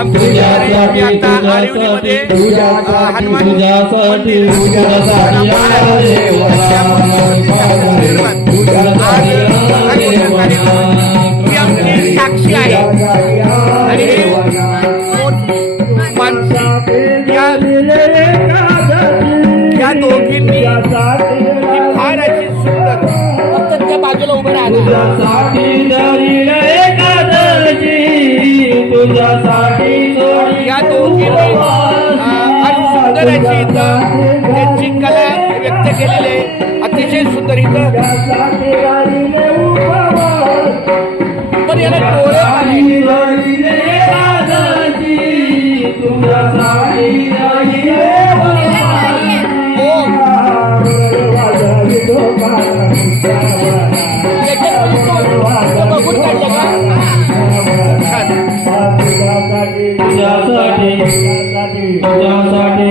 आमच्या मी आता आरिवलीमध्ये हनुमान मंदिर ही आमची साक्षी आहे आणि या दोघींनी फार अशी सुंदर फक्त त्या बाजूला उभं या दोघींनी फार सुंदर अशी इथं त्यांची कला व्यक्त केलेली आहे. अतिशय सुंदर इथं पण याला डोळे बघून काढलं का